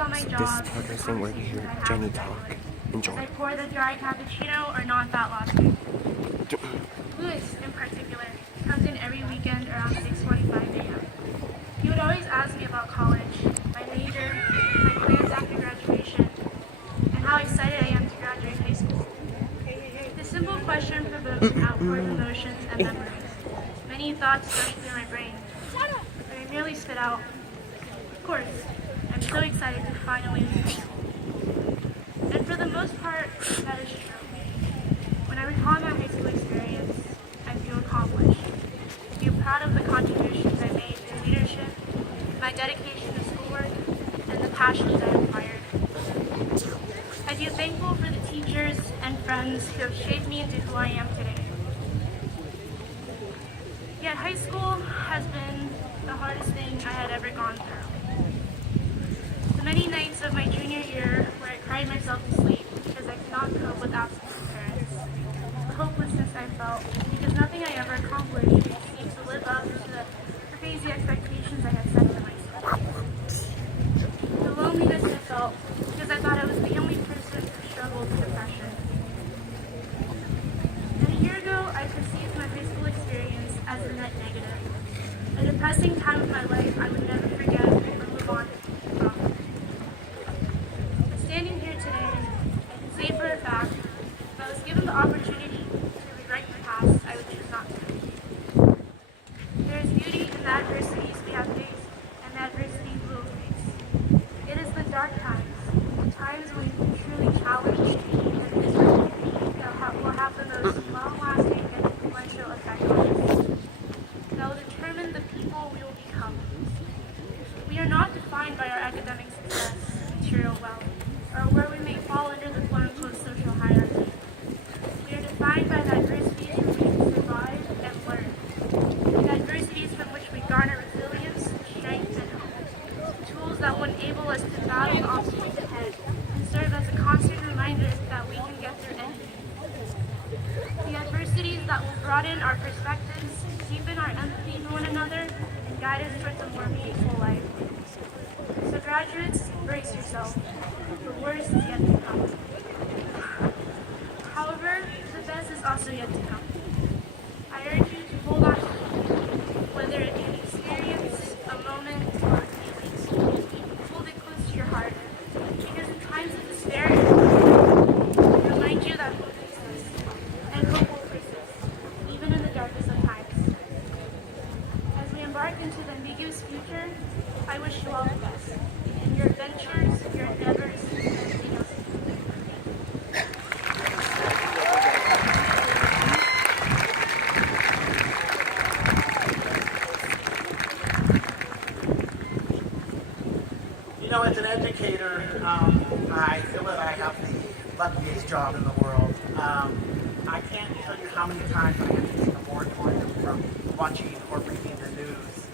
about my So job. this is podcasting where you hear Jenny talk. Enjoy. I pour the dry cappuccino or non-fat latte. Louis, in particular, comes in every weekend around 6:45 a.m. He would always ask me about college, my major, my plans after graduation, and how excited I am to graduate high school. The simple question provokes an outpour of emotions and memories. Many thoughts running through my brain, but I merely spit out, of course, I'm so excited to finally leave high school. And for the most part, that is true. When I recall my high school experience, I feel accomplished. I feel proud of the contributions I made through leadership, my dedication to schoolwork, and the passions I acquired. I feel thankful for the teachers and friends who have shaped me into who I am today. Yet high school has been the hardest thing I had ever gone through. The many nights of my junior year where I cried myself to sleep because I could not cope with absent parents. The hopelessness I felt because nothing I ever accomplished seemed to live up to the crazy expectations I had set for myself. The loneliness I felt because I thought I was the only person who struggled with depression. And a year ago, I perceived my high school experience as a net negative, a depressing time of my life I would never forget or move on from. But standing here today, I can say for a fact, if I was given the opportunity to rewrite the past, I would choose not to. There is beauty in the adversities we have faced and the adversities we will face. It is the dark times, the times when we can truly challenge that will have the most long-lasting and influential effect on us. That will determine the people we will become. We are not defined by our academic success, material wealth, or where we may fall under the quote-unquote social hierarchy. We are defined by the adversities from which we survive and learn. The adversities from which we garner resilience, strength, and hope. Tools that will enable us to battle the obstacles ahead and serve as a constant reminder that we can get through anything. The adversities that will broaden our perspectives, deepen our empathy for one another, and guide us towards a more meaningful life. So graduates, brace yourself. The worst is yet to come. However, the best is also yet to come. I urge you to hold on to it, whether it be an experience, a moment, or a feeling. Hold it close to your heart, because in times of despair, remind you that hope exists, and hope will persist, even in the darkest of times. As we embark into the ambiguous future, I wish you all the best in your adventures, your endeavors, and everything else. You know, as an educator, I feel that I have the luckiest job in the world. I can't tell you how many times I have to take a moratorium from watching or reading the news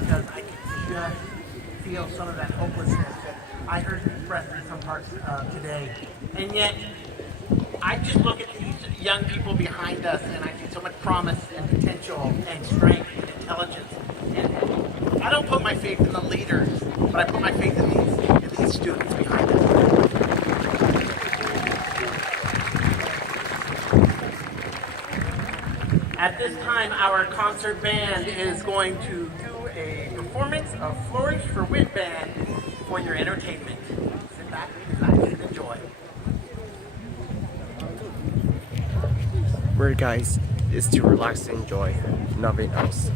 because I can just feel some of that hopelessness that I heard expressed in some parts today. And yet, I just look at these young people behind us and I see so much promise and potential and strength and intelligence. And I don't put my faith in the leaders, but I put my faith in these students behind us. At this time, our concert band is going to do a performance of Flourish for Wit Band for your entertainment. Sit back, relax, and enjoy. Word, guys, is to relax and enjoy, nothing else.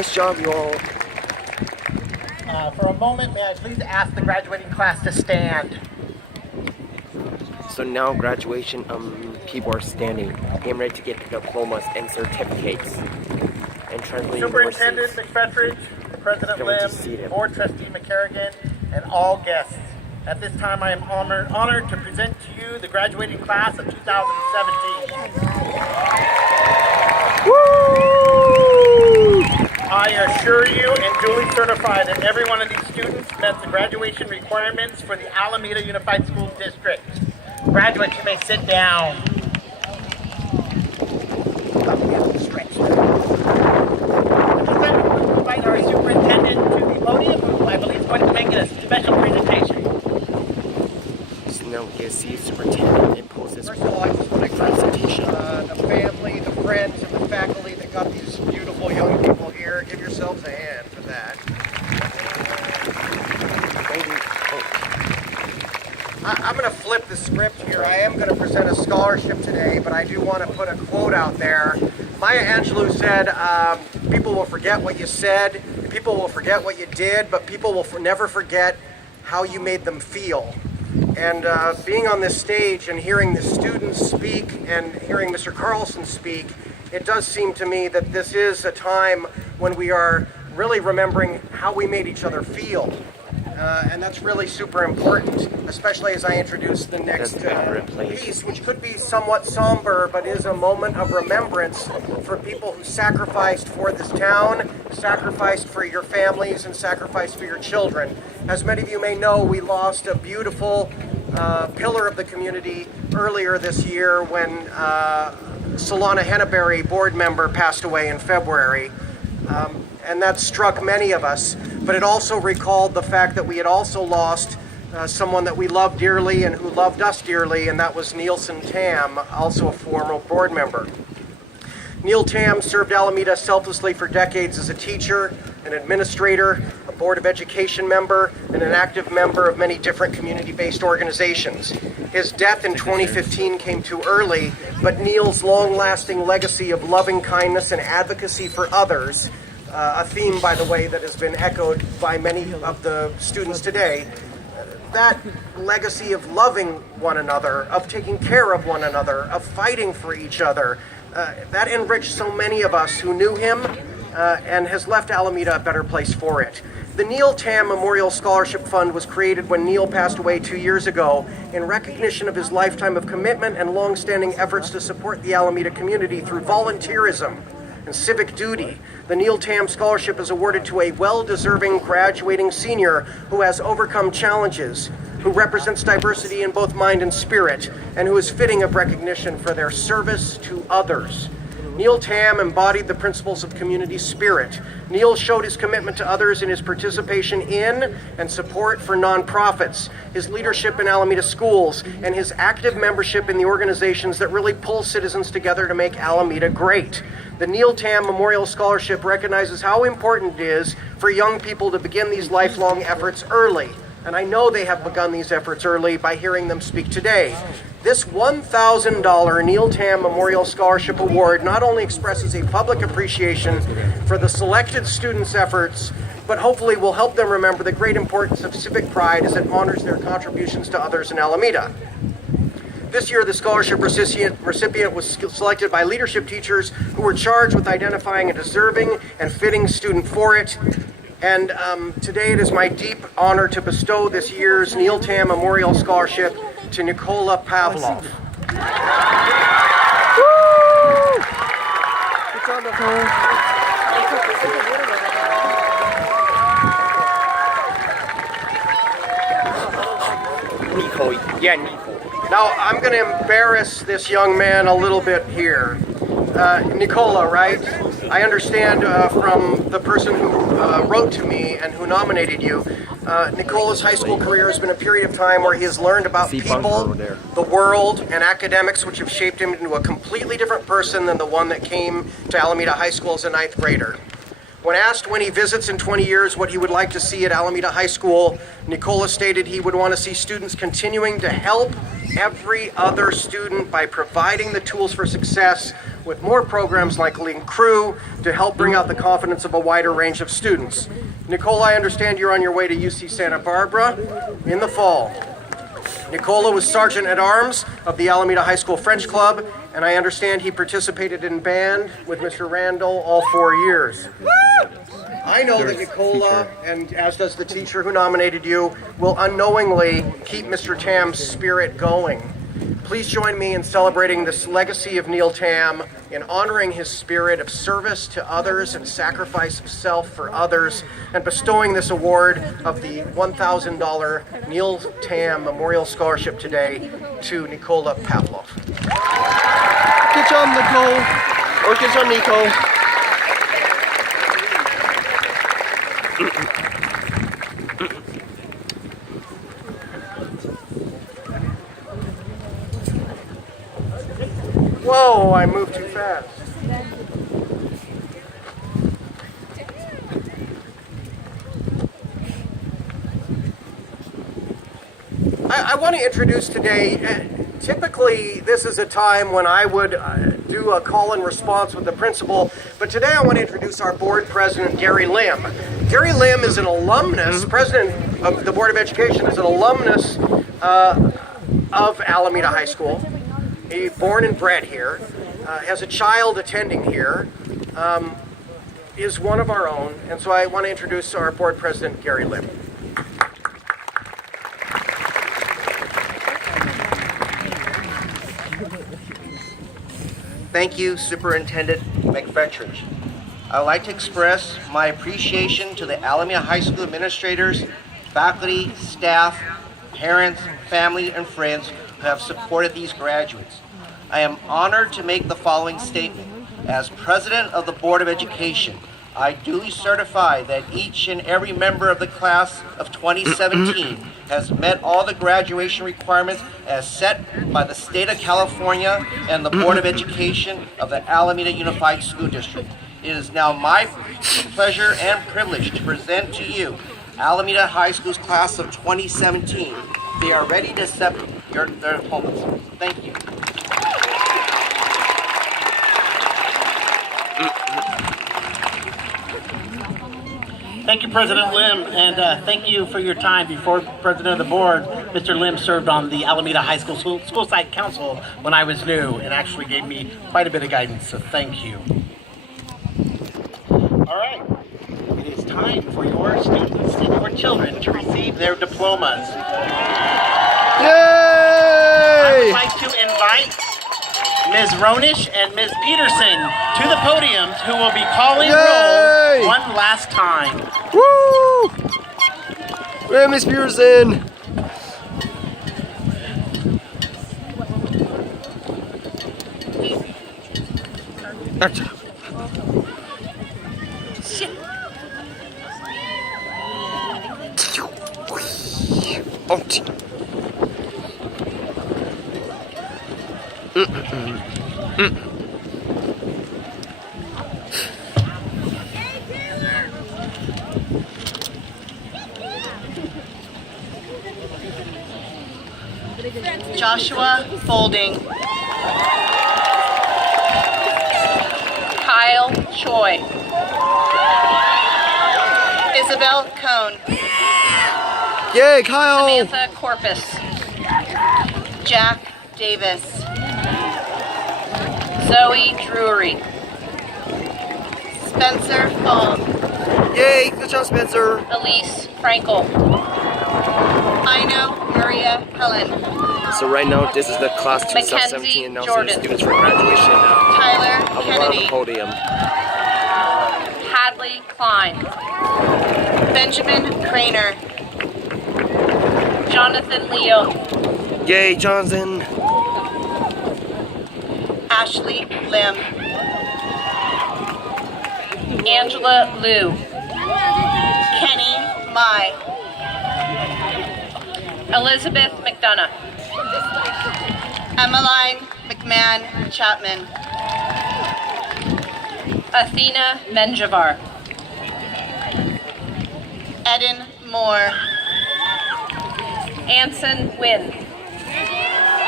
Nice job, you all. For a moment, may I please ask the graduating class to stand? So now graduation, people are standing, getting ready to get diplomas and certificates. And translating Superintendent McFetridge, President Can't wait to see Lim, them. Board Trustee McCarrigan, and all guests. At this time, I am honored to present to you the graduating class of 2017. I assure you and duly certify that every one of these students met the graduation requirements for the Alameda Unified School District. Graduates, you may sit down. Invite our superintendent to the podium, who I believe is going to make a special presentation. So now we get to see superintendent impose this First of all, I just want to presentation. the family, the friends, and the faculty that got these beautiful young people here. Give yourselves a hand for that. I'm going to flip the script here. I am going to present a scholarship today, but I do want to put a quote out there. Maya Angelou said, people will forget what you said, people will forget what you did, but people will never forget how you made them feel. And being on this stage and hearing the students speak and hearing Mr. Carlson speak, it does seem to me that this is a time when we are really remembering how we made each other feel. And that's really super important, especially as I introduce the next piece, which could be somewhat somber, but is a moment of remembrance for people who sacrificed for this town, sacrificed for your families, and sacrificed for your children. As many of you may know, we lost a beautiful pillar of the community earlier this year when Solana Henneberry, board member, passed away in February. And that struck many of us, but it also recalled the fact that we had also lost someone that we loved dearly and who loved us dearly, and that was Nielsen Tam, also a former board member. Neil Tam served Alameda selflessly for decades as a teacher, an administrator, a Board of Education member, and an active member of many different community-based organizations. His death in 2015 came too early, but Neil's long-lasting legacy of loving kindness and advocacy for others, a theme, by the way, that has been echoed by many of the students today, that legacy of loving one another, of taking care of one another, of fighting for each other, that enriched so many of us who knew him and has left Alameda a better place for it. The Neil Tam Memorial Scholarship Fund was created when Neil passed away 2 years ago in recognition of his lifetime of commitment and long-standing efforts to support the Alameda community through volunteerism and civic duty. The Neil Tam Scholarship is awarded to a well-deserving graduating senior who has overcome challenges, who represents diversity in both mind and spirit, and who is fitting of recognition for their service to others. Neil Tam embodied the principles of community spirit. Neil showed his commitment to others in his participation in and support for nonprofits, his leadership in Alameda schools, and his active membership in the organizations that really pull citizens together to make Alameda great. The Neil Tam Memorial Scholarship recognizes how important it is for young people to begin these lifelong efforts early. And I know they have begun these efforts early by hearing them speak today. This $1,000 Neil Tam Memorial Scholarship Award not only expresses a public appreciation for the selected students' efforts, but hopefully will help them remember the great importance of civic pride as it honors their contributions to others in Alameda. This year, the scholarship recipient was selected by leadership teachers who were charged with identifying a deserving and fitting student for it. And today it is my deep honor to bestow this year's Neil Tam Memorial Scholarship to Nikola Pavlov. It's on the phone. Nico, yeah, Nico. Now, I'm going to embarrass this young man a little bit here. Nikola, right? I understand from the person who wrote to me and who nominated you, Nikola's high school career has been a period of time where he has learned about people, the world, and academics, which have shaped him into a completely different person than the one that came to Alameda High School as a 9th grader. When asked when he visits in 20 years what he would like to see at Alameda High School, Nikola stated he would want to see students continuing to help every other student by providing the tools for success with more programs like Lean Crew to help bring out the confidence of a wider range of students. Nicola, I understand you're on your way to UC Santa Barbara in the fall. Nicola was Sergeant at Arms of the Alameda High School French Club, and I understand he participated in band with Mr. Randall all 4 years. I know that Nicola, and as does the teacher who nominated you, will unknowingly keep Mr. Tam's spirit going. Please join me in celebrating this legacy of Neil Tam, in honoring his spirit of service to others and sacrifice of self for others, and bestowing this award of the $1,000 Neil Tam Memorial Scholarship today to Nicola Pavlov. Good job, Nicole. Or good job, Nico. Whoa, I moved too fast. I want to introduce today, typically this is a time when I would do a call and response with the principal, but today I want to introduce our board president, Gary Lim. Gary Lim is an alumnus, president of the Board of Education, is an alumnus of Alameda High School. He's born and bred here, has a child attending here, is one of our own, and so I want to introduce our board president, Gary Lim. Thank you, Superintendent McFetridge. I would like to express my appreciation to the Alameda High School administrators, faculty, staff, parents, family, and friends who have supported these graduates. I am honored to make the following statement. As President of the Board of Education, I duly certify that each and every member of the class of 2017 has met all the graduation requirements as set by the state of California and the Board of Education of the Alameda Unified School District. It is now my pleasure and privilege to present to you Alameda High School's class of 2017. They are ready to accept their diplomas. Thank you. Thank you, President Lim, and thank you for your time. Before President of the Board, Mr. Lim served on the Alameda High School School Site Council when I was new and actually gave me quite a bit of guidance, so thank you. All right, it is time for your students and your children to receive their diplomas. I would like to invite Ms. Ronish and Ms. Peterson to the podium, who will be calling roll one last time. Woo! Hey, Miss Pearson. Joshua Folding. Kyle Choi. Isabel Cohn. Yay, Kyle! Samantha Corpus. Jack Davis. Zoe Drury. Spencer Fong. Yay, good job, Spencer. Elise Frankel. Ino Maria Helen. So right now, this is the class Mackenzie 2017 announcing Jordan. students for graduation Tyler of around the Kennedy. podium. Hadley Klein. Benjamin Craner. Jonathan Leo. Yay, Johnson. Ashley Lim. Angela Liu. Kenny Mai. Elizabeth McDonough. Emmeline McMahon Chapman. Athena Menjivar. Eden Moore. Anson Wynn.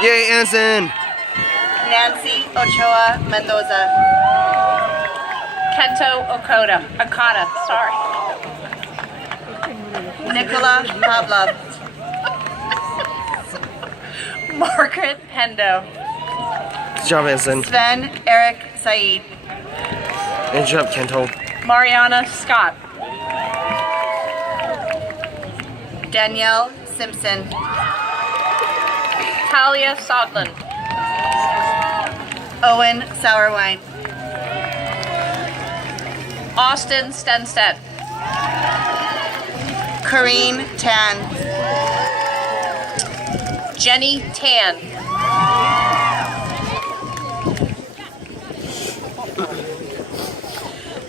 Yay, Anson. Nancy Ochoa Mendoza. Kento Okada, sorry. Nicola Pavlov. Margaret Hendo. Good job, Anson. Sven Eric Said. Good job, Kento. Mariana Scott. Danielle Simpson. Talia Sodlin. Owen Sauerwein. Austin Stenstedt. Corrine Tan. Jenny Tan.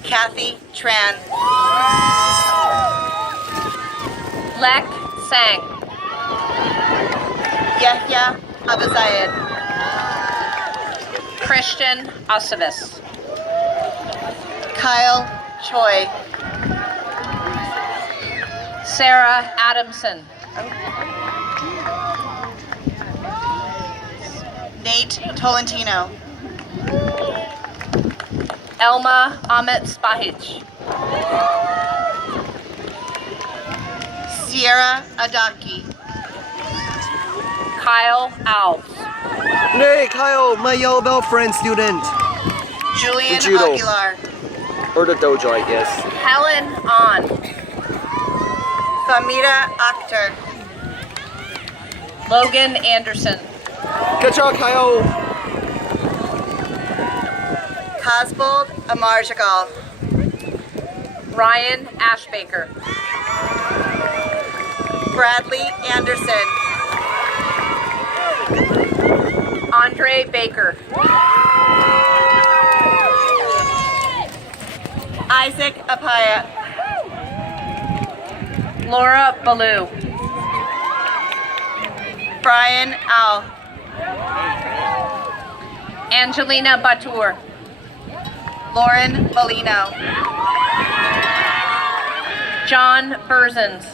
Kathy Tran. Lek Sang. Yahya Abazayed. Christian Osavus. Kyle Choi. Sarah Adamson. Nate Tolentino. Elma Ahmet Spahic. Sierra Adaki. Kyle Alves. Hey, Kyle, my yellow belt friend student. Julian Judo. Aguilar. Or the dojo, I guess. Helen On. Famira Akhtar. Logan Anderson. Good job, Kyle. Cosbold Amar Jagal. Ryan Ashbaker. Bradley Anderson. Andre Baker. Isaac Apaya. Laura Ballou. Brian Al. Angelina Batur. Lauren Molino. John Burzens.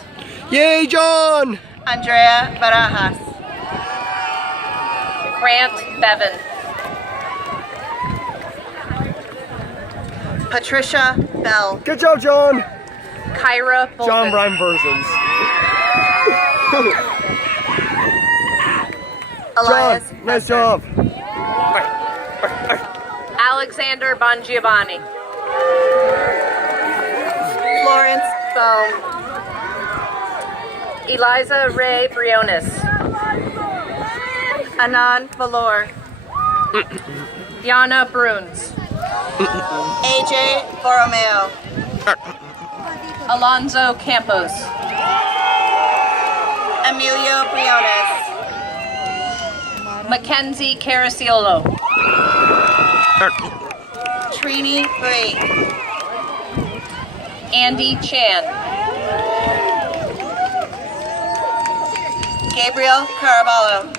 Yay, John! Andrea Barajas. Grant Bevan. Patricia Bell. Good job, John! Kyra Bolden. John Rhyme versions. Elias John, nice Messer. job. Alexander Bongiovanni. Florence Foam. Eliza Ray Briones. Anand Valor. Yana Bruns. AJ Borromeo. Alonzo Campos. Emilio Briones. Mackenzie Caracciolo. Trini Bree. Andy Chan. Gabriel Caraballo.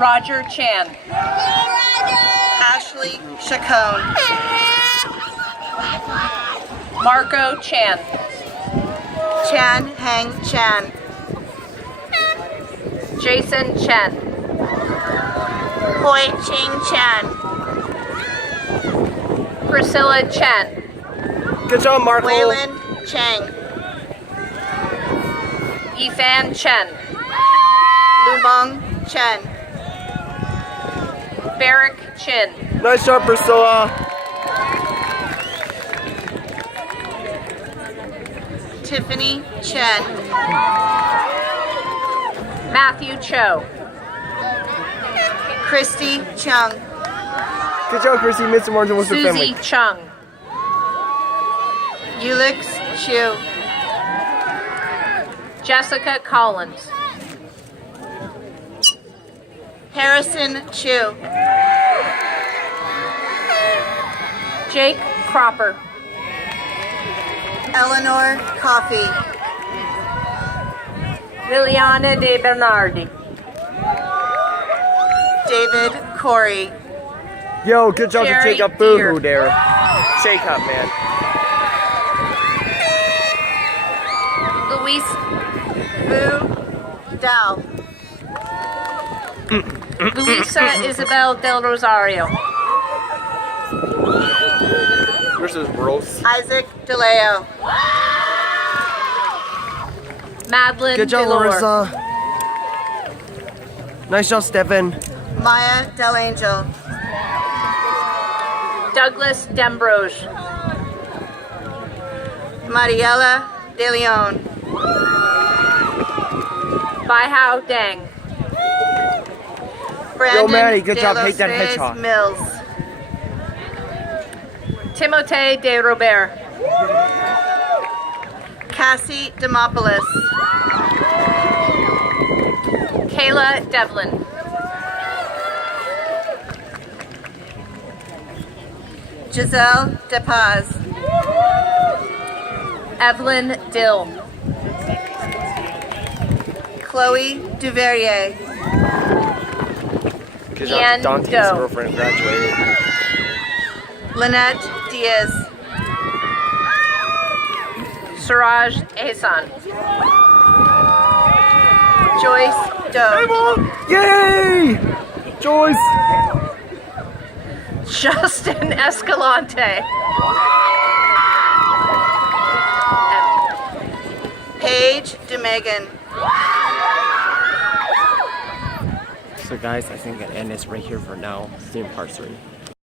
Roger Chan. Ashley Chacon. Marco Chan. Chan Hang Chan. Jason Chen. Hoi Ching Chan. Priscilla Chen. Good job, Marco. Waylon Chang. Ethan Chen. Lumong Chen. Barrick Chin. Nice job, Priscilla. Tiffany Chen. Matthew Cho. Christy Chung. Good job, Chrissy. Mr. Martin was your Susie family. Chung. Ulix Chu. Jessica Collins. Harrison Chu. Jake Cropper. Eleanor Coffey. Liliana De Bernardi. David Corey. Yo, good job Jerry to take up Boohoo Deere. there. Shake up, man. Luis Vu Dao. Luisa Isabel del Rosario. Yours is Rose. Isaac DeLeo. Madeline Good job, Delore. Larissa. Nice job, Stephen. Maya Del Angel. Douglas Dembroge. Mariela De Leon. Baihao Deng. Brandon Maddie, good De job. Los Hate that Reyes hedgehog. Mills. Timothée De Robert. Cassie Demopoulos. Kayla Devlin. Giselle DePaz. Evelyn Dill. Chloe Duverier. Good Ian job. Dante's Doe. girlfriend graduated. Lynette Diaz. Suraj Ahsan. Joyce Doe. Yay! Joyce! Justin Escalante. Paige DeMegan. So guys, I think the end is right here for now. See you in part 3.